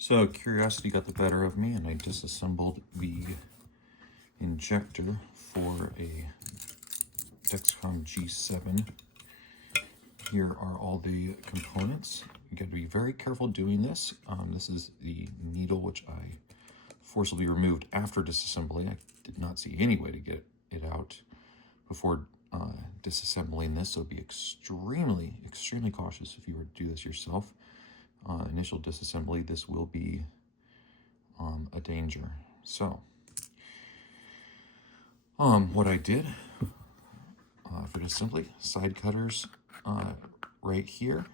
So curiosity got the better of me, and I disassembled the injector for a Dexcom G7. Here are all the components. You got to be very careful doing this. This is the needle which I forcibly removed after disassembly. I did not see any way to get it out before disassembling this, so be extremely cautious if you were to do this yourself. Initial disassembly, this will be a danger. So, what I did for disassembly, side cutters right here,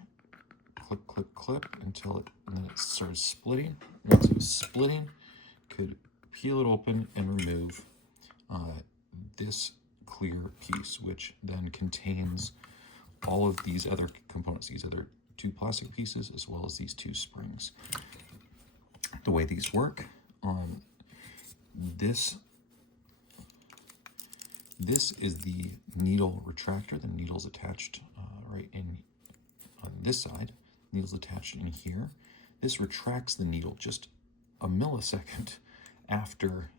clip, clip, clip until and then it started splitting. Once it was splitting, could peel it open and remove this clear piece, which then contains all of these other components, these other two plastic pieces, as well as these two springs. The way these work, this is the needle retractor. The needle's attached right in on this side. Needle's attached in here. This retracts the needle just a millisecond after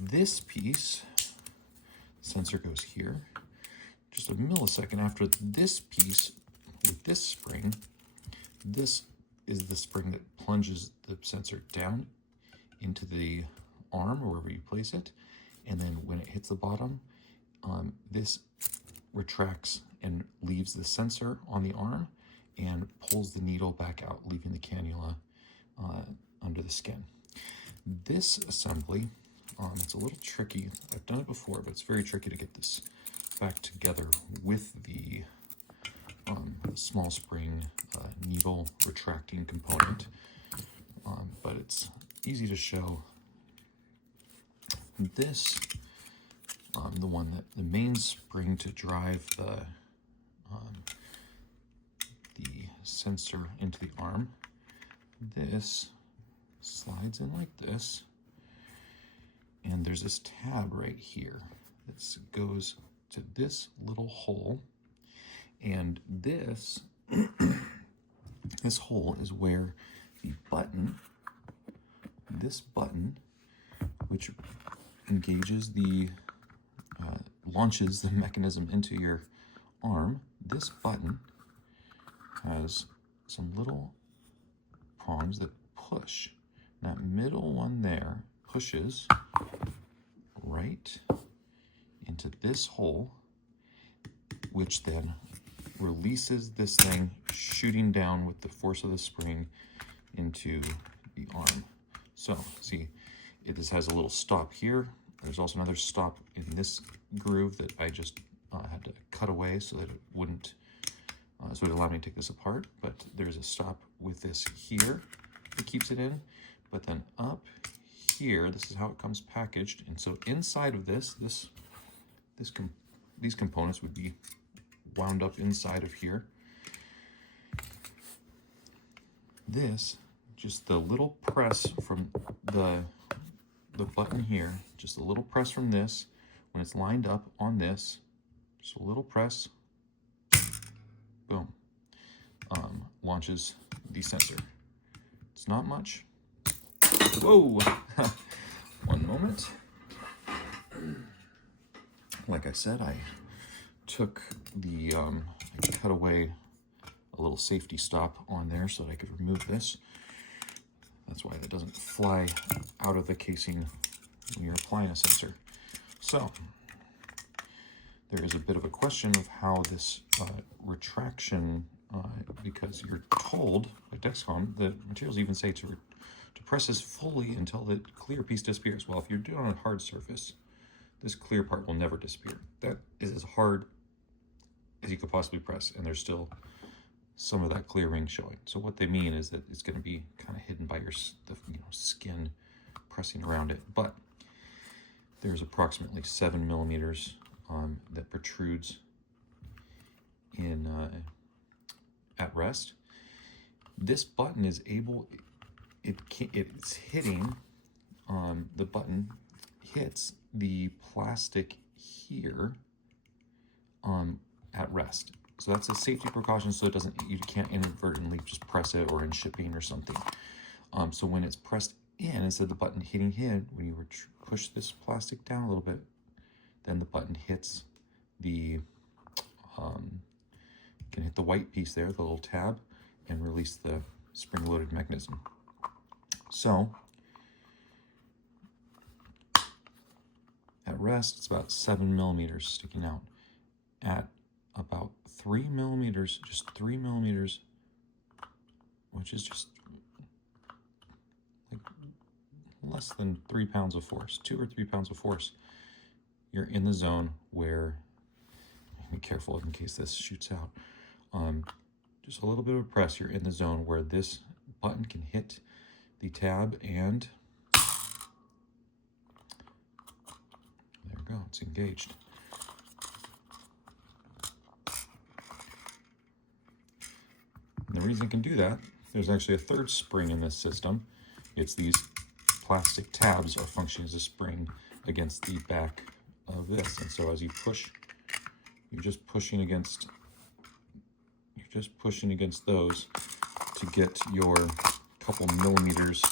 this piece. Sensor goes here. Just a millisecond after this piece with this spring. This is the spring that plunges the sensor down into the arm or wherever you place it. And then when it hits the bottom, this retracts and leaves the sensor on the arm and pulls the needle back out, leaving the cannula under the skin. This assembly, it's a little tricky. I've done it before, but it's very tricky to get this back together with the small spring needle retracting component, but it's easy to show. This, the main spring to drive the sensor into the arm, this slides in like this, and there's this tab right here that goes to this little hole, and this this hole is where the this button, which engages the launches the mechanism into your arm. This button has some little prongs that push. That middle one there pushes right into this hole, which then releases this thing, shooting down with the force of the spring into the arm. So, see, this has a little stop here. There's also another stop in this groove that I just had to cut away so that it wouldn't, so it allowed me to take this apart. But there's a stop with this here that keeps it in. But then up here, this is how it comes packaged. And so inside of these components would be wound up inside of here. This, just the little press from the button here, just a little press from this, when it's lined up on this, just a little press, boom, launches the sensor. It's not much. Whoa, one moment. Like I said, I took the, I cut away a little safety stop on there so that I could remove this. That's why that doesn't fly out of the casing when you're applying a sensor. So, there is a bit of a question of how this retraction, because you're told by Dexcom, the materials even say to press this fully until the clear piece disappears. Well, if you're doing it on a hard surface, this clear part will never disappear. That is as hard as you could possibly press, and there's still some of that clear ring showing. So what they mean is that it's going to be kind of hidden by your skin pressing around it. But there's approximately 7 millimeters that protrudes in at rest. This button is able, it's hitting, the button hits the plastic here at rest. So that's a safety precaution, so it doesn't, you can't inadvertently just press it or in shipping or something. So when it's pressed in, instead of the button hitting here, when you push this plastic down a little bit, then the button hits the, can hit the white piece there, the little tab, and release the spring-loaded mechanism. So at rest, it's about 7 millimeters sticking out. At about 3 millimeters, just 3 millimeters, which is just like less than 3 pounds of force, 2 or 3 pounds of force, you're in the zone where, be careful in case this shoots out, just a little bit of press, you're in the zone where this button can hit the tab, and there we go, it's engaged. And the reason it can do that, there's actually a third spring in this system. It's these plastic tabs are functioning as a spring against the back of this. And so as you push, you're just pushing against those to get your couple millimeters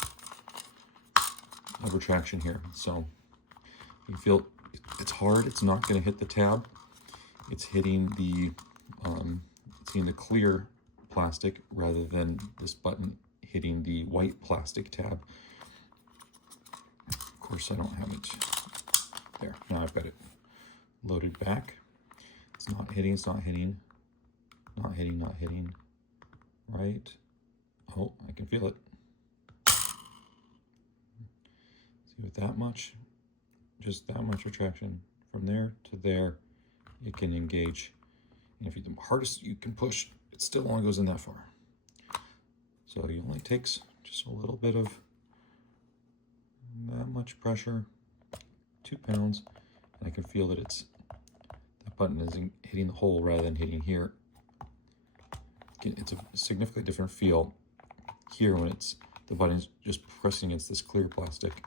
of retraction here. So you feel it's hard, it's not going to hit the tab. It's hitting the clear plastic rather than this button hitting the white plastic tab. Of course, I don't have it there. Now I've got it loaded back. It's not hitting, it's not hitting, not hitting, not hitting. Right? Oh, I can feel it. See, with that much, just that much retraction from there to there, it can engage. And if you, the hardest you can push, it still only goes in that far. So it only takes just a little bit of that much pressure, 2 pounds, and I can feel that that button is hitting the hole rather than hitting here. It's a significantly different feel here when the button's just pressing against this clear plastic.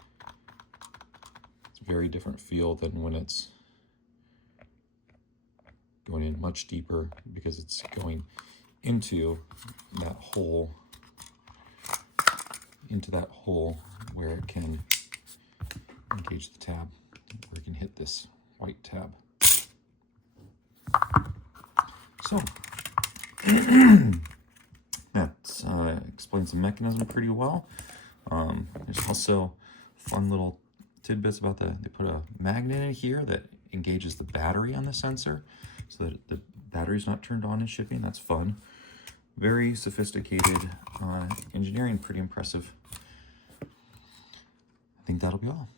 It's a very different feel than when it's going in much deeper, because it's going into that hole where it can engage the tab, where it can hit this white tab. So that explains the mechanism pretty well. There's also fun little tidbits about they put a magnet in here that engages the battery on the sensor so that the battery's not turned on in shipping. That's fun. Very sophisticated engineering, pretty impressive. I think that'll be all.